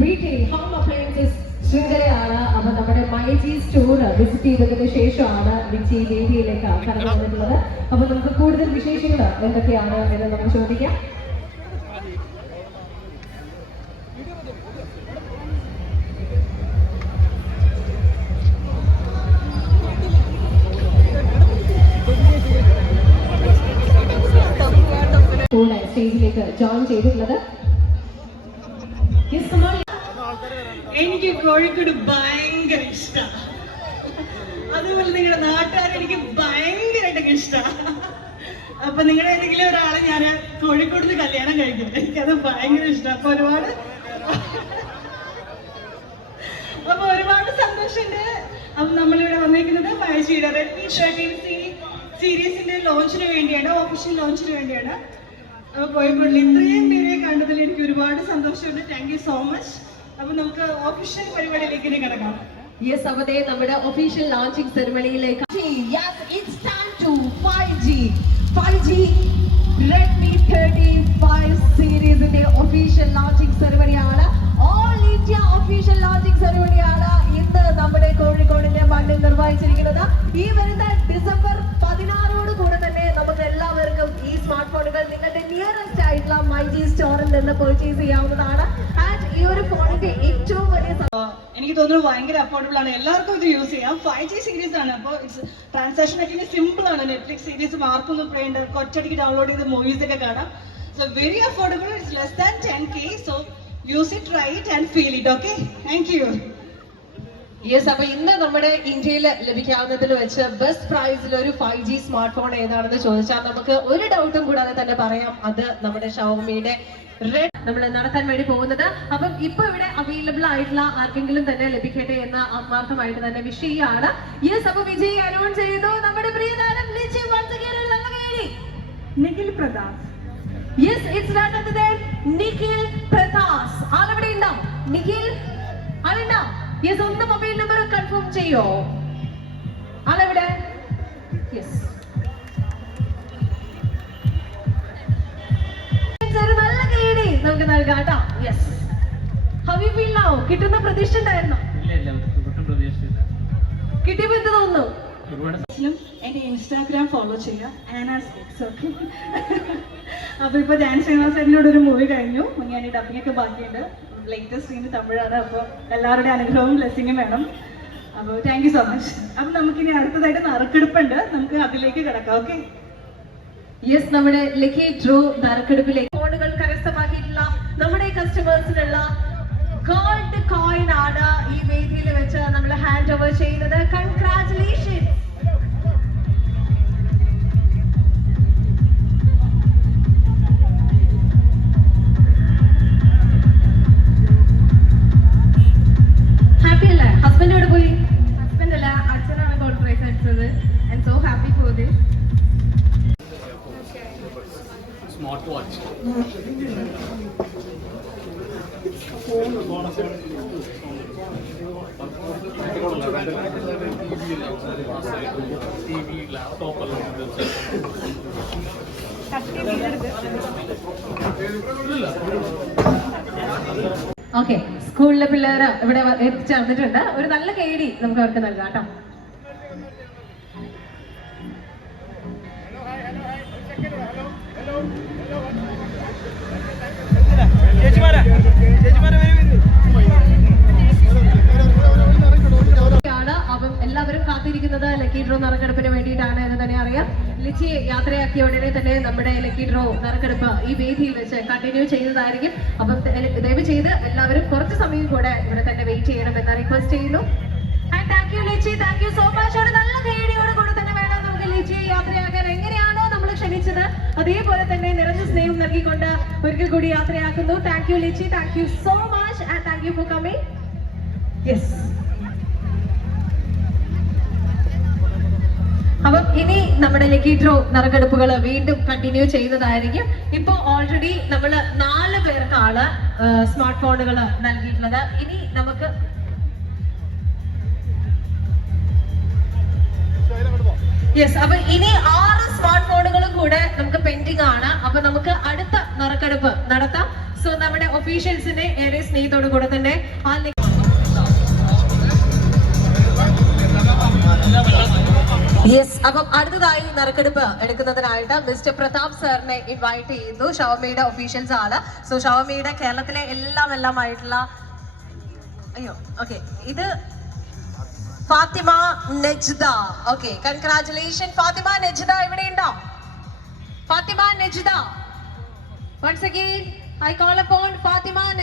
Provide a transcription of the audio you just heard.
Retail home appliances ശൃംഖലയാണ് അപ്പൊ നമ്മുടെ മൈജി സ്റ്റോർ വിസിറ്റ് ചെയ്തതിന് ശേഷമാണ് വിജി വേദിയിലേക്ക് കടന്നു വന്നിട്ടുള്ളത്. അപ്പൊ നമുക്ക് കൂടുതൽ വിശേഷങ്ങൾ എന്തൊക്കെയാണ് എന്ന് നമുക്ക് ചോദിക്കാം. സ്റ്റേജിലേക്ക് ജോയിൻ ചെയ്തിട്ടുള്ളത്. എനിക്ക് കോഴിക്കോട് ഭയങ്കര ഇഷ്ടമാണ് അതുപോലെ നിങ്ങളുടെ നാട്ടുകാർ എനിക്ക് ഭയങ്കരമായിട്ട് ഇഷ്ടമാണ് അപ്പൊ നിങ്ങളുടെ ഏതെങ്കിലും ഒരാളെ ഞാൻ കോഴിക്കോട് നിന്ന് കല്യാണം കഴിക്കും. എനിക്കത് ഭയങ്കര ഇഷ്ടമാണ് അപ്പൊ ഒരുപാട് അപ്പൊ ഒരുപാട് സന്തോഷമുണ്ട്. അപ്പൊ നമ്മളിവിടെ വന്നിരിക്കുന്നത് മഹേഷിയുടെ റെഡ്മി തേർട്ടീൻ സി സീരീസിന്റെ ലോഞ്ചിന് വേണ്ടിയാണ് ഓഫീഷ്യൽ ലോഞ്ചിന് വേണ്ടിയാണ്. കോഴിക്കോടിൽ ഇത്രയും പേരെ കണ്ടതിൽ എനിക്ക് ഒരുപാട് സന്തോഷമുണ്ട്. താങ്ക് യു സോ മച്ച് അപ്പൊ നമുക്ക് ഒഫീഷ്യൽ പരിപാടിയിലേക്ക് കിടക്കാം. യെസ് അവതെ നമ്മുടെ official launching സെറിമണിയിലേക്ക് Redmi thirty five to 5G. 5G Redmi 35 സീരീസിന്റെ ഒഫീഷ്യൽ ലോഞ്ചിങ് സെറിമണിയാണ് ഓൾ ഇന്ത്യ ഒഫീഷ്യൽ ലോഞ്ചിങ് സെറിമണിയാണ് ഇന്ന് നമ്മുടെ കോഴിക്കോടിന്റെ മണ്ണിൽ നിർവഹിച്ചിരിക്കുന്നത്. ഈ വരുന്ന ഡിസംബർ പതിനാറോട് കൂടെ തന്നെ നമുക്ക് എല്ലാവർക്കും ഈ സ്മാർട്ട് ഫോണുകൾ നിങ്ങളുടെ നിയറസ്റ്റ് ആയിട്ടുള്ള മൈജി സ്റ്റോറിൽ നിന്ന് പർച്ചേസ് ചെയ്യാവുന്നതാണ്. ഏറ്റവും വലിയ എനിക്ക് തോന്നുന്നു ഭയങ്കര അഫോർഡബിൾ ആണ്. എല്ലാവർക്കും ഇത് യൂസ് ചെയ്യാം. ഫൈവ് ജി സീരീസ് ആണ്. അപ്പോൾ ഇറ്റ്സ് ട്രാൻസാക്ഷൻ ഒക്കെ സിമ്പിൾ ആണ്. നെറ്റ്ഫ്ലിക്സ് സീരീസ് മാർക്കൊന്നും പറയേണ്ട ഒറ്റയടിക്ക് ഡൗൺലോഡ് ചെയ്ത് മൂവീസ് ഒക്കെ കാണാം. So very affordable it's less than ten K so use it try it and feel it okay thank you yes അപ്പൊ ഇന്ന് നമ്മുടെ ഇന്ത്യയിൽ ലഭിക്കാവുന്നതിൽ വെച്ച് ബെസ്റ്റ് പ്രൈസിൽ ഒരു ഫൈവ് ജി സ്മാർട്ട് ഫോൺ ഏതാണെന്ന് ചോദിച്ചാൽ നമുക്ക് ഒരു ഡൗട്ടും കൂടാതെ തന്നെ പറയാം. അത് നമ്മുടെ ഷവമിയുടെ റെഡ് നമ്മൾ നടത്താൻ വേണ്ടി പോകുന്നത്. അപ്പം ഇപ്പൊ ഇവിടെ അവൈലബിൾ ആയിട്ടുള്ള ആർക്കെങ്കിലും തന്നെ ലഭിക്കട്ടെ എന്ന ആത്മാർത്ഥമായിട്ട് തന്നെ വിഷ് ചെയ്യാണ് യെസ് അപ്പൊ വിജയ് അനൗൺസ് ചെയ്തു നമ്മുടെ പ്രിയ താരം once again ഒരു നല്ല കൈയടി. Nikhil Pratap. Yes it's Nikhil confirm ചെയ്യോ? ആളെവിടെ? യെസ് ഒരു നല്ല കേടി നമുക്ക് നൽകാം കേട്ടോ. യെസ് ഹവി ഫീൽ നൗ കിട്ടുന്ന പ്രതീക്ഷ ഉണ്ടായിരുന്നോ? കിട്ടിയപ്പോ എന്ത് തോന്നുന്നു? എന്റെ ഇൻസ്റ്റാഗ്രാം ഫോളോ ചെയ്യുക ആനാസ് ഓക്കെ അപ്പൊ ഇപ്പൊ ജാൻ ശ്രീനിവാസനോട് ഒരു മൂവി കഴിഞ്ഞു. ഞാൻ ഈ ഡബിങ് ഒക്കെ ബാക്കിയുണ്ട്. ലേറ്റസ്റ്റ് സീൻ തമിഴാണ്. അപ്പോൾ എല്ലാവരുടെയും അനുഗ്രഹവും ബ്ലെസ്സിങ്ങും വേണം. അപ്പോൾ താങ്ക് യു സോ മച്ച് അപ്പൊ നമുക്കിനി അടുത്തതായിട്ട് നറുക്കെടുപ്പുണ്ട്. നമുക്ക് അതിലേക്ക് കിടക്കാം ഓക്കെ യെസ് നമ്മുടെ ലക്കി ഡ്രോ നറുക്കെടുപ്പിലേക്ക്. ഫോണുകൾ കരസ്ഥമാക്കിയിട്ടുള്ള നമ്മുടെ കസ്റ്റമേഴ്സിനുള്ള ഗോൾഡ് കോയിൻ ആണ് ഈ വേദിയിൽ വെച്ച് നമ്മൾ ഹാൻഡ് ഓവർ ചെയ്യുന്നത്. Congratulation smart watch T V laptop എല്ലാം ഉണ്ട്. ഓക്കെ സ്കൂളിലെ പിള്ളേർ ഇവിടെ എത്തിച്ചു എത്തിച്ചേർന്നിട്ടുണ്ട് ഒരു നല്ല കേടി നമുക്ക് അവർക്ക് നൽകാം കേട്ടോ. ാണ് അപ്പം എല്ലാവരും കാത്തിരിക്കുന്നത് ലക്കി ഡ്രോ നറുക്കെടുപ്പിന് വേണ്ടിയിട്ടാണ് എന്ന് തന്നെ അറിയാം. ലിച്ചി യാത്രയാക്കിയ ഉടനെ തന്നെ നമ്മുടെ ലക്കി ഡ്രോ നറുക്കെടുപ്പ് ഈ വേദിയിൽ വെച്ച് കണ്ടിന്യൂ ചെയ്തതായിരിക്കും. അപ്പം ദയവ് ചെയ്ത് എല്ലാവരും കുറച്ച് സമയം കൂടെ ഇവിടെ തന്നെ വെയിറ്റ് ചെയ്യണം എന്ന് റിക്വസ്റ്റ് ചെയ്യുന്നു and thank you so much ഒരു നല്ല കൈയടിയോട് കൂടെ തന്നെ വേണം നമുക്ക് ലിച്ചി യാത്രയാക്കാൻ. എങ്ങനെയാണോ ക്ഷണിച്ചത്. അതേപോലെ തന്നെ നിറഞ്ഞ സ്നേഹം നൽകിക്കൊണ്ട് ഒരിക്കൽ കൂടി യാത്രയാക്കുന്നു. Thank you Lichi thank you so much and thank you for coming yes അപ്പം ഇനി നമ്മുടെ ലക്കി ഡ്രോ നറുക്കെടുപ്പുകൾ വീണ്ടും കണ്ടിന്യൂ ചെയ്യുന്നതായിരിക്കും. ഇപ്പോൾ ഓൾറെഡി നമ്മൾ നാല് പേർക്കാണ് സ്മാർട്ട് ഫോണുകൾ നൽകിയിട്ടുള്ളത്. ഇനി നമുക്ക് യെസ് അപ്പൊ ഇനി ആറ് കൂടെ നമുക്ക് പെൻഡിങ് ആണ്. അപ്പൊ നമുക്ക് അടുത്ത നറുക്കെടുപ്പ് നടത്താം. സോ നമ്മുടെ ഒഫീഷ്യൽസിനെ ഏറെ സ്നേഹത്തോടു കൂടെ തന്നെ യെസ് അപ്പം അടുത്തതായി നറുക്കെടുപ്പ് എടുക്കുന്നതിനായിട്ട് മിസ്റ്റർ പ്രതാപ് സാറിനെ ഇൻവൈറ്റ് ചെയ്യുന്നു. ഷവമിയുടെ ഒഫീഷ്യൽസ് ആണ്. സോ ഷവമിയുടെ കേരളത്തിലെ എല്ലാം എല്ലാം ആയിട്ടുള്ള അയ്യോ ഓക്കെ ഇത് Fathima Najda. Okay congratulation Fathima Najda. ഇവിടെ ഉണ്ടോ Fatima Najda. Once again, I call upon Fatima Najda.